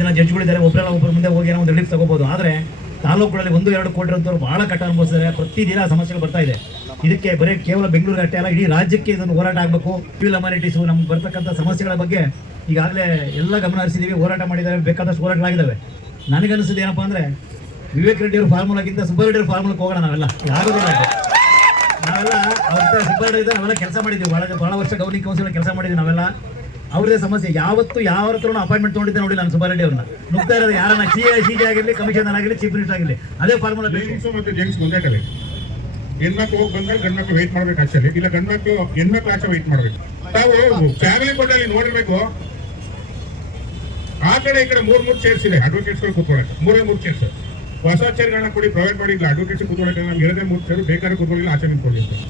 ಜನ ಜಡ್ಜ್ಗಳಿದ್ದಾರೆ, ಒಬ್ಬರ ಮುಂದೆ ಹೋಗಿ ಏನೋ ಒಂದು ರಿಲೀಫ್ ತಗೋಬಹುದು. ಆದರೆ ತಾಲೂಕುಗಳಲ್ಲಿ 1-2 ಕೋಟಿ ಇರೋಂಥವ್ರು ಬಹಳ ಕಷ್ಟ ಅನುಭವಿಸಿದ್ದಾರೆ. ಪ್ರತಿದಿನ ಸಮಸ್ಯೆಗಳು ಬರ್ತಾ ಇದೆ. ಇದಕ್ಕೆ ಬರೀ ಕೇವಲ ಬೆಂಗಳೂರು ಅಷ್ಟೇ ಅಲ್ಲ, ಇಡೀ ರಾಜ್ಯಕ್ಕೆ ಇದನ್ನು ಹೋರಾಟ ಆಗಬೇಕು. ಸಿವಿಲ್ ಅಮ್ಯಾನಿಟೀಸು ನಮ್ಗೆ ಬರ್ತಕ್ಕಂಥ ಸಮಸ್ಯೆಗಳ ಬಗ್ಗೆ ಈಗಾಗಲೇ ಎಲ್ಲ ಗಮನ ಹರಿಸಿದ್ದೀವಿ, ಹೋರಾಟ ಮಾಡಿದ್ದಾರೆ, ಬೇಕಾದಷ್ಟು ಹೋರಾಟಗಳಾಗಿದ್ದಾವೆ. ನನಗನ್ನಿಸಿದ್ದು ಏನಪ್ಪ ಅಂದರೆ, ವಿವೇಕ್ ರೆಡ್ಡಿ ಅವ್ರ ಫಾರ್ಮುಲಾಗಿಂತ ಸುಬ್ಬರೆಡ್ಡಿ ಅವ್ರ ಫಾರ್ಮುಲಾಕ್ಕೆ ಹೋಗೋಣ. ನಾವೆಲ್ಲ ಯಾಗೋದಿಲ್ಲ, ನಾವೆಲ್ಲ ಅವ್ರ ಸುಬ್ಬರೆಡ್ಡಿ ಇದ್ದರೆ ನಾವೆಲ್ಲ ಕೆಲಸ ಮಾಡಿದ್ದೀವಿ, ಭಾಳ ವರ್ಷ ಗೌರ್ನಿಂಗ್ ಕೌನ್ಸಿಲ್ ಕೆಲಸ ಮಾಡಿದ್ದೀವಿ ನಾವೆಲ್ಲ. ಅವ್ರದೇ ಸಮಸ್ಯೆ ಯಾವತ್ತೂ ಯಾವ ಹತ್ರ ಅಪಾಯಿಂಟ್ಮೆಂಟ್ ತೊಗೊಂಡಿದ್ದೆ ನೋಡಿಲ್ಲ ನಾನು ಸುಬ್ಬರೆಡ್ಡಿ ಅವ್ರನ್ನ. ನುಗ್ತಾ ಇರೋದು ಯಾರನ್ನ CI ಆಗಿರಲಿ, ಕಮಿಷನರ್ ಆಗಿರಲಿ, ಚೀಫ್ ಮಿನಿಸ್ಟರ್ ಆಗಿರಲಿ, ಅದೇ ಫಾರ್ಮುಲಾ ಬೇಕು. ಹೆಣ್ಮಕ್ಳು ಹೋಗಿ ಬಂದಾಗ ಗಂಡ್ಮಕ್ಳು ವೆಯ್ಟ್ ಮಾಡ್ಬೇಕು ಆಕ್ಚುಲಿ, ಇಲ್ಲ ಗಂಡ್ಮಕ್ಳು ಹೆಣ್ಮಕ್ಳು ಆಚೆ ವೆಯ್ಟ್ ಮಾಡ್ಬೇಕು. ನಾವು ಫ್ಯಾಮಿಲಿ ಕೋರ್ಟಲ್ಲಿ ನೋಡಿರ್ಬೇಕು, ಆ ಕಡೆ ಈ ಕಡೆ 3 ಚೇರ್ಸ್ ಇದೆ ಅಡ್ವೊಕೇಟ್ಸ್ಗಳು ಕೂತ್ಕೊಳ್ಳೋಕೆ. 3 ಚೇರ್ಸ್ ಹೊಸ ಚೇರ್ಗಳನ್ನ ಕೊಡಿ, ಪ್ರೊವೈಡ್ ಮಾಡಿಲ್ಲ ಅಡ್ವೊಕೇಟ್ಸ್ ಕೂತ್ಕೊಳ್ಳೋಕೆ. ನಮ್ಗೆ 3 ಚೇರು ಬೇಕಾದ್ರೆ ಕೂತ್ಕೊಳ್ಳಿಲ್ಲ, ಆಚೆ ನಿಂತ್ಕೊಂಡಿರ್ತಾರೆ.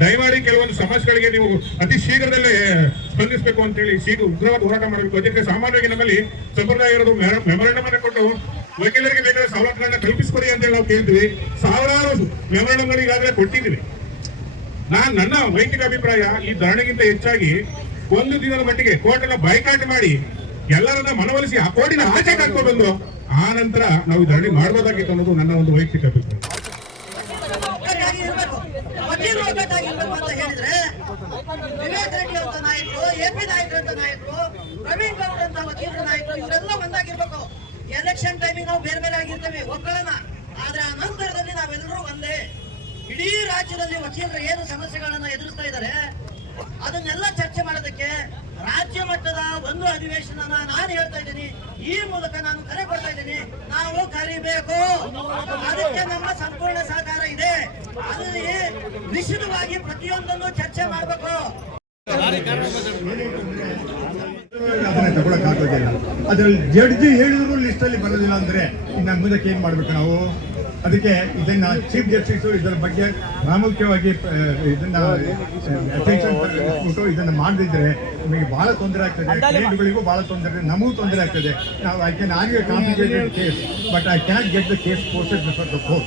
ದಯಮಾಡಿ ಕೆಲವೊಂದು ಸಮಸ್ಯೆಗಳಿಗೆ ನೀವು ಅತಿ ಶೀಘ್ರದಲ್ಲೇ ಸ್ಪಂದಿಸಬೇಕು ಅಂತ ಹೇಳಿ ಉಗ್ರವಾದ ಹೋರಾಟ ಮಾಡಬೇಕು. ಅದಕ್ಕೆ ಸಾಮಾನ್ಯವಾಗಿ ನಮ್ಮಲ್ಲಿ ಸಂಪ್ರದಾಯ ಇರೋದು ಮೆಮೊರಂಡಮ್ ಅನ್ನು ಕೊಟ್ಟು ವಕೀಲರಿಗೆ ಬೇಕಾದ ಸವಲತ್ತುಗಳನ್ನ ಕಲ್ಪಿಸಿಕೊಡಿ ಅಂತ ಹೇಳಿ ನಾವು ಕೇಳ್ತೀವಿ. ಸಾವಿರಾರು ಮೆಮೊರಂಡಮ್ಗಳು ಈಗಾಗಲೇ ಕೊಟ್ಟಿದ್ದೀವಿ. ನನ್ನ ವೈಯಕ್ತಿಕ ಅಭಿಪ್ರಾಯ, ಈ ಧರಣಿಗಿಂತ ಹೆಚ್ಚಾಗಿ 1 ದಿನದ ಮಟ್ಟಿಗೆ ಕೋರ್ಟನ್ನ ಬೈಕಾಟ್ ಮಾಡಿ ಎಲ್ಲರನ್ನ ಮನವೊಲಿಸಿ ಆ ಕೋರ್ಟಿನ ಆಚೆ ಕರ್ಕೊಂಡು ಬಂದು ಆ ನಂತರ ನಾವು ಧರಣಿ ಮಾಡಬಹುದಾಗಿತ್ತು ಅನ್ನೋದು ನನ್ನ ಒಂದು ವೈಯಕ್ತಿಕ ಅಭಿಪ್ರಾಯ. ವಿವೇಕ್ ರೆಡ್ಡಿ ಅಂತ ನಾಯಕರು, AP ನಾಯಕರು ಅಂತ ನಾಯಕರು, ಪ್ರವೀಣ್ ಗೌಡ್ ಅಂತ ವಕೀಲರ ನಾಯಕರು, ಇವರೆಲ್ಲ ಒಂದಾಗಿರ್ಬೇಕು. ಎಲೆಕ್ಷನ್ ಟೈಮಿಗೆ ನಾವು ಬೇರೆ ಬೇರೆ ಆಗಿರ್ತೇವೆ, ಒಕ್ಕಳನ. ಆದ್ರೆ ಆ ನಂತರದಲ್ಲಿ ನಾವೆಲ್ಲರೂ ಒಂದೇ. ಇಡೀ ರಾಜ್ಯದಲ್ಲಿ ವಕೀಲರು ಏನು ಸಮಸ್ಯೆಗಳನ್ನ ಎದುರಿಸ್ತಾ ಇದ್ದಾರೆ ಅದನ್ನೆಲ್ಲ ಚರ್ಚೆ ಮಾಡೋದಕ್ಕೆ ರಾಜ್ಯ ಮಟ್ಟದ ಒಂದು ಅಧಿವೇಶನ ನಾನು ಹೇಳ್ತಾ ಇದ್ದೀನಿ. ಈ ಮೂಲಕ ನಾನು ಕರೆ ಕೊಡ್ತಾ ಇದ್ದೀನಿ, ನಾವು ಕರಿಬೇಕು. ಅದಕ್ಕೆ ನಮ್ಮ ಸಂಪೂರ್ಣ ಸಹಕಾರ ಇದೆ. ಅಲ್ಲಿ ನಿಶ್ಚಿತವಾಗಿ ಪ್ರತಿಯೊಂದನ್ನು ಚರ್ಚೆ ಮಾಡಬೇಕು. ಅದನ್ನ ತಗೊಳಕ್ಕಾಗೋದಿಲ್ಲ. ಅದರಲ್ಲಿ ಜಡ್ಜಿ ಹೇಳಿದ್ರು ಲಿಸ್ಟಲ್ಲಿ ಬರೋದಿಲ್ಲ ಅಂದರೆ ಇನ್ನು ಮುಂದಕ್ಕೆ ಏನು ಮಾಡಬೇಕು ನಾವು? ಅದಕ್ಕೆ ಇದನ್ನ ಚೀಫ್ ಜಸ್ಟಿಸು ಇದರ ಬಗ್ಗೆ ಪ್ರಾಮುಖ್ಯವಾಗಿ ಇದನ್ನ ಅಟೆನ್ಷನ್ ಕೊಟ್ಟು ಇದನ್ನು ಮಾಡದಿದ್ರೆ ನಮಗೆ ಬಹಳ ತೊಂದರೆ ಆಗ್ತದೆ, ಕ್ಲೈಂಟ್ಗಳಿಗೂ ಬಹಳ ತೊಂದರೆ, ನಮಗೂ ತೊಂದರೆ ಆಗ್ತದೆ. ನಾವು I can argue complicated case, but I can get the case posted before the court.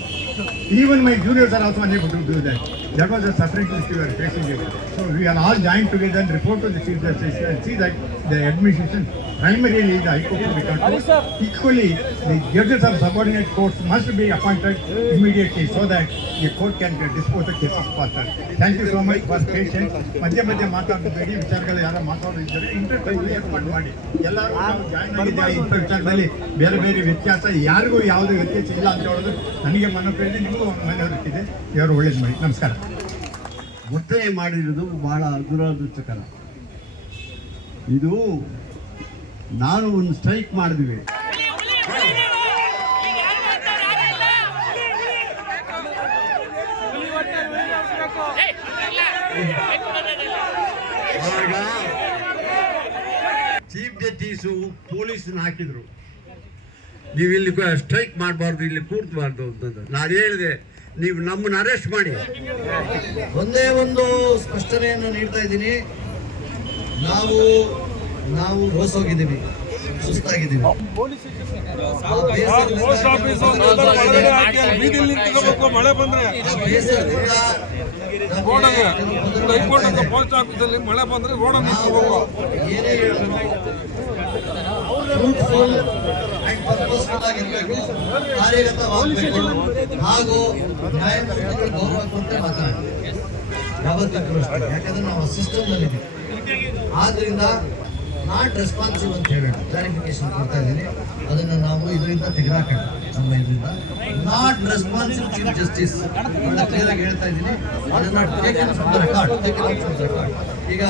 Even my juniors are also unable to do that. That was the suffering which we were facing here. So we are all joined together and report to the Chief Justice and see that the administration, primarily the High Court, will control. Equally, the judges of subordinate courts must be appointed immediately so that the court can dispose the cases faster. Thank you so much for patience. ಮಧ್ಯೆ ಮಾತಾಡಬೇಡಿ, ವಿಚಾರಗಳು ಯಾರು ಮಾತಾಡೋದಿದ್ದರೆ interview ಏರ್ಪಾಡು ಮಾಡಿ. ಎಲ್ಲರೂ ನಾವು join ಆಗಿದ್ದೆ ಇಂಥ ವಿಚಾರದಲ್ಲಿ ಬೇರೆ ಬೇರೆ ವ್ಯತ್ಯಾಸ, ಯಾರಿಗೂ ಯಾವುದೇ ವ್ಯತ್ಯಾಸ ಇಲ್ಲ ಅಂತ ಹೇಳೋದು ನನಗೆ ಮನೋಪ್ರೇರಣೆ, ನಿಮಗೂ ಮನವರಿಕೆ. ಯಾರು ಒಳ್ಳೇದು ಮಾಡಿ. ನಮಸ್ಕಾರ. ಒತ್ತಾಯ ಮಾಡಿರೋದು ಬಹಳ ದುರದೃಷ್ಟಕರ. ಇದು ನಾನು ಒಂದು ಸ್ಟ್ರೈಕ್ ಮಾಡಿದ್ವಿ, ಆಗ ಚೀಫ್ ಜಸ್ಟಿಸು ಪೊಲೀಸನ್ನ ಹಾಕಿದ್ರು, ನೀವು ಇಲ್ಲಿ ಸ್ಟ್ರೈಕ್ ಮಾಡಬಾರ್ದು, ಇಲ್ಲಿ ಕೂರ್ಬಾರ್ದು ಅಂತಂದ್ರೆ ನಾನು ಹೇಳಿದೆ, ನೀವು ನಮ್ಮನ್ನು ಅರೆಸ್ಟ್ ಮಾಡಿ. ಒಂದೇ ಒಂದು ಸ್ಪಷ್ಟನೆಯನ್ನು ನೀಡ್ತಾ ಇದ್ದೀನಿ, ನಾವು ಹೋಗಿದ್ದೀವಿ, ಸುಸ್ತಾಗಿದ್ದೀವಿ. ಮಳೆ ಬಂದ್ರೆ ಪೋಸ್ಟ್ ಆಫೀಸಲ್ಲಿ ಮಳೆ ಬಂದ್ರೆ ರೋಡ ಏನೇ ಹೇಳಬೇಕು, ಕಾರ್ಯಗತವಾಗಬೇಕು ಹಾಗೂ ನ್ಯಾಯಮೂರ್ತಿಗಳು ಗೌರವ ಕೊಟ್ಟರೆ ಮಾತಾಡಬೇಕು. ಯಾವತ್ತಿಗೂ ಅಷ್ಟೇ, ಯಾಕಂದ್ರೆ ನಾವು ಸಿಸ್ಟಮ್ನಲ್ಲಿದ್ದೀವಿ. ಆದ್ರಿಂದ ನಾಟ್ ರೆಸ್ಪಾನ್ಸಿವ್ ಅಂತ ಹೇಳೋಣ, ಕ್ಲಾರಿಫಿಕೇಶನ್ ಕೊಡ್ತಾ ಇದ್ದೀನಿ. ಅದನ್ನು ನಾವು ಇದರಿಂದ ತೆಗೆದಾಕೋಣ, ನಮ್ಮ ಇದರಿಂದ not responsive chief justice clear ಆಗಿ ಹೇಳ್ತಾ ಇದ್ದೀನಿ. ಅದನ್ನು ಟೇಕನ್ ಫ್ರಮ್ ದ ರೆಕಾರ್ಡ್. ಈಗ